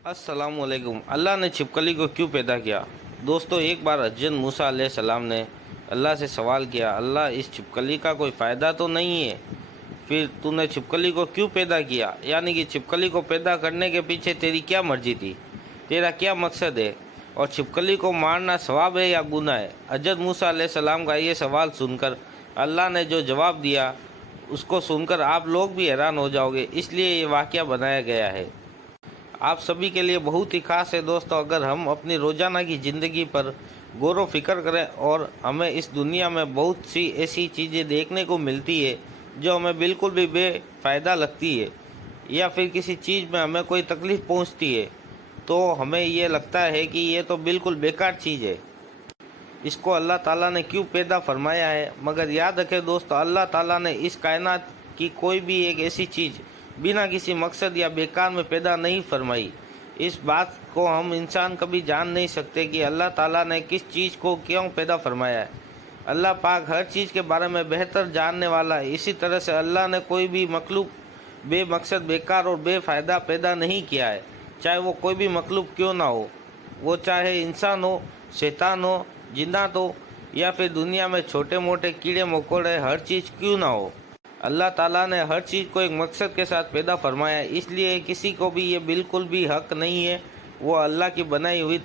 अस्सलाम वालेकुम। अल्लाह ने छिपकली को क्यों पैदा किया? दोस्तों, एक बार हज़रत मूसा अलैहिस्सलाम ने अल्लाह से सवाल किया, अल्लाह इस छिपकली का कोई फ़ायदा तो नहीं है, फिर तूने छिपकली को क्यों पैदा किया? यानी कि छिपकली को पैदा करने के पीछे तेरी क्या मर्जी थी, तेरा क्या मकसद है, और छिपकली को मारना सवाब है या गुनाह है? हज़रत मूसा अलैहिस्सलाम का ये सवाल सुनकर अल्लाह ने जो जवाब दिया उसको सुनकर आप लोग भी हैरान हो जाओगे, इसलिए ये वाक़या बनाया गया है। आप सभी के लिए बहुत ही खास है दोस्तों। अगर हम अपनी रोज़ाना की ज़िंदगी पर गौर व फिक्र करें और हमें इस दुनिया में बहुत सी ऐसी चीज़ें देखने को मिलती है जो हमें बिल्कुल भी बेफ़ायदा लगती है, या फिर किसी चीज़ में हमें कोई तकलीफ़ पहुंचती है, तो हमें ये लगता है कि ये तो बिल्कुल बेकार चीज़ है, इसको अल्लाह ताला ने क्यों पैदा फरमाया है। मगर याद रखें दोस्तों, अल्लाह ताला ने इस कायनात की कोई भी एक ऐसी चीज़ बिना किसी मकसद या बेकार में पैदा नहीं फरमाई। इस बात को हम इंसान कभी जान नहीं सकते कि अल्लाह ताला ने किस चीज़ को क्यों पैदा फरमाया है। अल्लाह पाक हर चीज़ के बारे में बेहतर जानने वाला है। इसी तरह से अल्लाह ने कोई भी मखलूक बेमकसद, बेकार और बेफ़ायदा पैदा नहीं किया है, चाहे वो कोई भी मखलूक क्यों ना हो, वो चाहे इंसान हो, शैतान हो, जिन्नात हो, या फिर दुनिया में छोटे मोटे कीड़े मकोड़े, हर चीज़ क्यों ना हो, अल्लाह ताला ने हर चीज़ को एक मकसद के साथ पैदा फरमाया है। इसलिए किसी को भी ये बिल्कुल भी हक नहीं है वो अल्लाह की बनाई हुई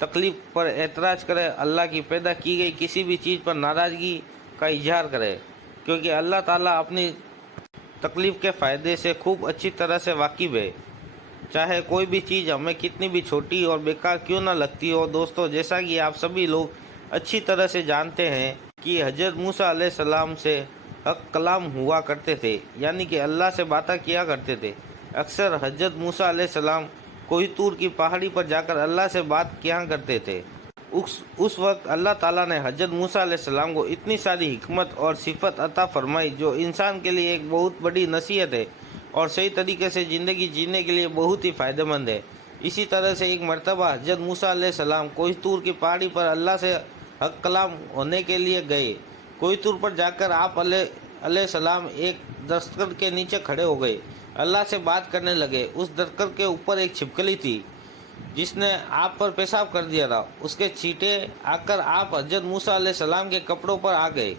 तकलीफ़ पर एतराज़ करे, अल्लाह की पैदा की गई किसी भी चीज़ पर नाराज़गी का इजहार करे, क्योंकि अल्लाह ताला अपनी तकलीफ़ के फ़ायदे से खूब अच्छी तरह से वाकिफ़ है। चाहे कोई भी चीज़ हमें कितनी भी छोटी और बेकार क्यों ना लगती हो। दोस्तों, जैसा कि आप सभी लोग अच्छी तरह से जानते हैं कि हज़रत मूसा अलैहिस्सलाम से हक कलाम हुआ करते थे, यानी कि अल्लाह से बातें किया करते थे। अक्सर हज़रत मूसा अलैहिस्सलाम कोई तूर की पहाड़ी पर जाकर अल्लाह से बात किया करते थे। उस वक्त अल्लाह ताला ने हज़रत मूसा अलैहिस्सलाम को इतनी सारी हिकमत और सिफत अता फरमाई जो इंसान के लिए एक बहुत बड़ी नसीहत है और सही तरीके से ज़िंदगी जीने के लिए बहुत ही फ़ायदेमंद है। इसी तरह से एक मरतबा हज़रत मूसा अलैहिस्सलाम कोई तूर की पहाड़ी पर अल्लाह से हक कलाम होने के लिए गए। कोई तूर पर जाकर आप अलैहिस्सलाम एक दरख्त के नीचे खड़े हो गए, अल्लाह से बात करने लगे। उस दरख्त के ऊपर एक छिपकली थी जिसने आप पर पेशाब कर दिया था। उसके छींटे आकर आप हज़रत मूसा अलैहिस्सलाम के कपड़ों पर आ गए।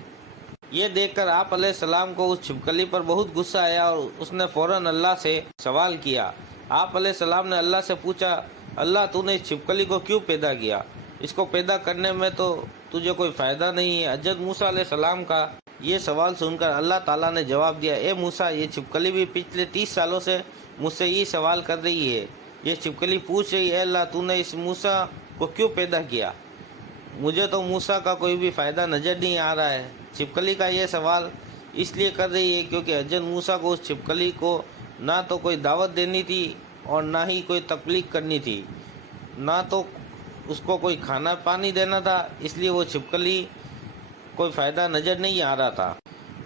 ये देखकर आप अलैहिस्सलाम को उस छिपकली पर बहुत गुस्सा आया और उसने फ़ौरन अल्लाह से सवाल किया। आप अलैहिस्सलाम ने अल्लाह से पूछा, अल्लाह तूने इस छिपकली को क्यों पैदा किया? इसको पैदा करने में तो तुझे कोई फ़ायदा नहीं है। हज़रत मूसा अलैहिस्सलाम का ये सवाल सुनकर अल्लाह ताला ने जवाब दिया, ए मूसा, ये छिपकली भी पिछले 30 सालों से मुझसे ये सवाल कर रही है। ये छिपकली पूछ रही है, अल्लाह तूने इस मूसा को क्यों पैदा किया? मुझे तो मूसा का कोई भी फ़ायदा नज़र नहीं आ रहा है। छिपकली का ये सवाल इसलिए कर रही है क्योंकि हज़रत मूसा को उस छिपकली को ना तो कोई दावत देनी थी और ना ही कोई तकलीफ करनी थी, ना तो उसको कोई खाना पानी देना था, इसलिए वो छिपकली कोई फ़ायदा नज़र नहीं आ रहा था।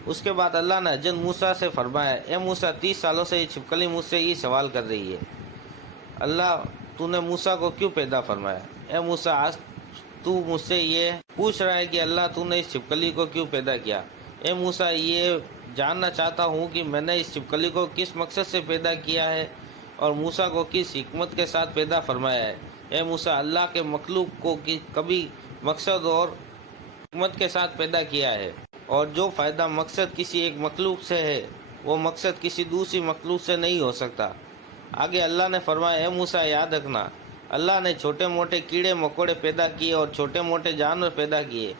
उसके बाद अल्लाह ने हज़रत मूसा से फरमाया, ए मूसा, 30 सालों से ये छिपकली मुझसे ये सवाल कर रही है, अल्लाह तूने मूसा को क्यों पैदा फरमाया? ए मूसा, आज तू मुझसे ये पूछ रहा है कि अल्लाह तूने इस छिपकली को क्यों पैदा किया? ए मूसा, ये जानना चाहता हूँ कि मैंने इस छिपकली को किस मकसद से पैदा किया है और मूसा को किस हिकमत के साथ पैदा फरमाया है। ए मूसा, अल्लाह के मखलूक को कभी मकसद और हिकमत के साथ पैदा किया है, और जो फ़ायदा मकसद किसी एक मखलूक से है वो मकसद किसी दूसरी मखलूक से नहीं हो सकता। आगे अल्लाह ने फरमाया, ए मूसा, याद रखना, अल्लाह ने छोटे मोटे कीड़े मकोड़े पैदा किए और छोटे मोटे जानवर पैदा किए,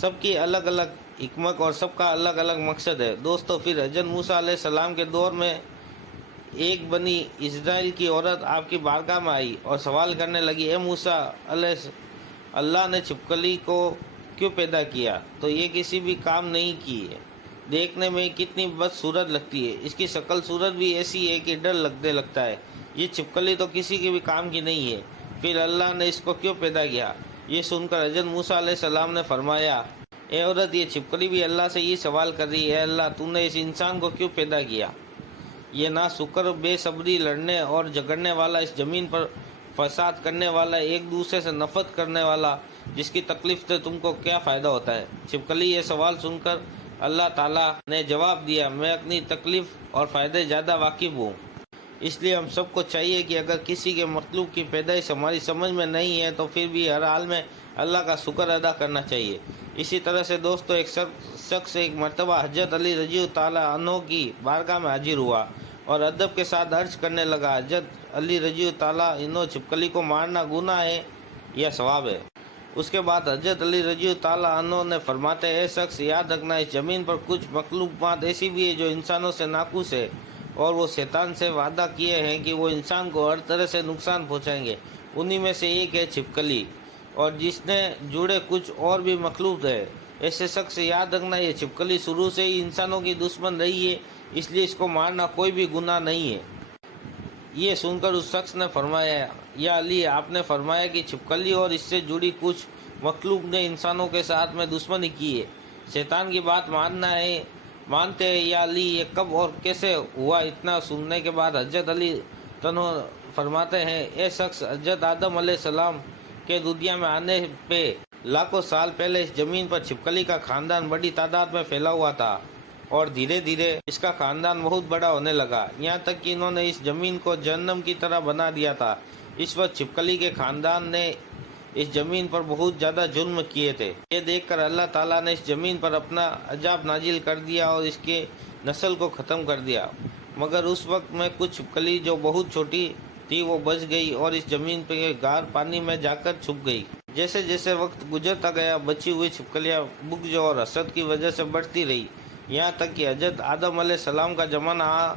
सबकी अलग अलग हिकमत और सबका अलग अलग मकसद है। दोस्तों, फिर हज़रत मूसा अलैहिस्सलाम के दौर में एक बनी इज़राइल की औरत आपकी बारगाह में आई और सवाल करने लगी, ए मूसा, अल्लाह ने छिपकली को क्यों पैदा किया? तो ये किसी भी काम नहीं की है, देखने में कितनी बदसूरत लगती है, इसकी शक्ल सूरत भी ऐसी है कि डर लगता है, ये छिपकली तो किसी के भी काम की नहीं है, फिर अल्लाह ने इसको क्यों पैदा किया? ये सुनकर हज़रत मूसा अलैहिस्सलाम ने फरमाया, ए औरत, ये छिपकली भी अल्लाह से ये सवाल कर रही है, अल्लाह तूने इस इंसान को क्यों पैदा किया? ये ना शुक्र, बेसब्री, लड़ने और झगड़ने वाला, इस ज़मीन पर फसाद करने वाला, एक दूसरे से नफरत करने वाला, जिसकी तकलीफ से तुमको क्या फ़ायदा होता है? छिपकली ये सवाल सुनकर अल्लाह ताला ने जवाब दिया, मैं अपनी तकलीफ़ और फ़ायदे ज़्यादा वाकिफ़ हूँ। اس لیے ہم سب کو چاہیے کہ اگر کسی کے مخلوق کی پیدائش ہماری سمجھ میں نہیں ہے تو پھر بھی ہر حال میں اللہ کا شکر ادا کرنا چاہیے۔ اسی طرح سے دوستو، ایک شخص ایک مرتبہ حضرت علی رضی اللہ تعالیٰ عنہ کی بارگاہ میں حاضر ہوا اور ادب کے ساتھ عرض کرنے لگا، حضرت علی رضی اللہ تعالیٰ عنہ، چھپکلی کو مارنا گناہ ہے یا ثواب ہے؟ اس کے بعد حضرت علی رضی اللہ تعالیٰ عنہ نے فرماتے، اے شخص، یاد رکھنا، اس زمین پر کچھ مخلوقات ایسی بھی ہے جو انسانوں سے ناخوش ہے، اور وہ شیطان سے وعدہ کیے ہیں کہ وہ انسان کو ہر طرح سے نقصان پہنچائیں گے۔ انہی میں سے ایک ہے چھپکلی، اور جس نے جڑے کچھ اور بھی مخلوق ہے۔ ایسے شخص سے یاد رکھنا، یہ چھپکلی شروع سے ہی انسانوں کی دشمن رہی ہے، اس لیے اس کو مارنا کوئی بھی گناہ نہیں ہے۔ یہ سن کر اس شخص نے فرمایا، یا علی، آپ نے فرمایا کہ چھپکلی اور اس سے جڑی کچھ مخلوق نے انسانوں کے ساتھ میں دشمنی کی ہے، شیطان کی بات مانتے ہیں یا علی، یہ کب اور کیسے ہوا؟ اتنا سننے کے بعد حضرت علی تنہا فرماتے ہیں، اے شخص، حضرت آدم علیہ السلام کے دنیا میں آنے پہ لاکھوں سال پہلے اس زمین پر چھپکلی کا خاندان بڑی تعداد میں پھیلا ہوا تھا، اور دھیرے دھیرے اس کا خاندان بہت بڑا ہونے لگا، یہاں تک کہ انہوں نے اس زمین کو جہنم کی طرح بنا دیا تھا۔ اس وقت چھپکلی کے خاندان نے اس زمین پر بہت زیادہ ظلم کیے تھے۔ یہ دیکھ کر اللہ تعالیٰ نے اس زمین پر اپنا عذاب نازل کر دیا اور اس کے نسل کو ختم کر دیا، مگر اس وقت میں کچھ چھپکلی جو بہت چھوٹی تھی وہ بچ گئی اور اس زمین پہ گار پانی میں جا کر چھپ گئی۔ جیسے جیسے وقت گزرتا گیا، بچی ہوئی چھپکلیاں بغض اور حسد کی وجہ سے بڑھتی رہی، یہاں تک کہ حضرت آدم علیہ السلام کا زمانہ آ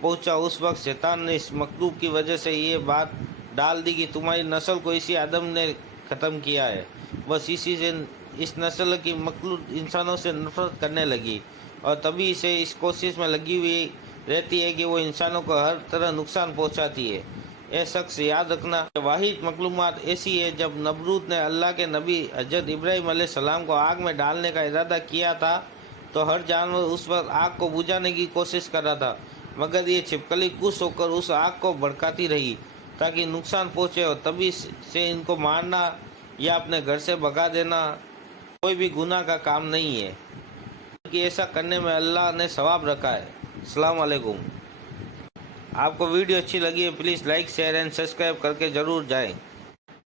پہنچا۔ اس وقت شیطان نے اس مخلوق کی وجہ سے یہ بات ڈال دی کہ تمہاری نسل کو اسی آدم نے ختم کیا ہے، بس اسی سے اس نسل کی مخلوق انسانوں سے نفرت کرنے لگی، اور تبھی سے اس کوشش میں لگی ہوئی رہتی ہے کہ وہ انسانوں کو ہر طرح نقصان پہنچاتی ہے۔ اے شخص، یاد رکھنا، واحد مخلوقات ایسی ہے، جب نمرود نے اللہ کے نبی حضرت ابراہیم علیہ السلام کو آگ میں ڈالنے کا ارادہ کیا تھا تو ہر جانور اس وقت آگ کو بجھانے کی کوشش کر رہا تھا، مگر یہ چھپکلی خوش ہو کر اس آگ کو بھڑکاتی رہی تاکہ نقصان پہنچے، اور تبھی سے ان کو مارنا یا اپنے گھر سے بھگا دینا کوئی بھی گناہ کا کام نہیں ہے، بلکہ ایسا کرنے میں اللہ نے ثواب رکھا ہے۔ السلام علیکم۔ آپ کو ویڈیو اچھی لگی ہے، please like, share and subscribe کر کے ضرور جائیں۔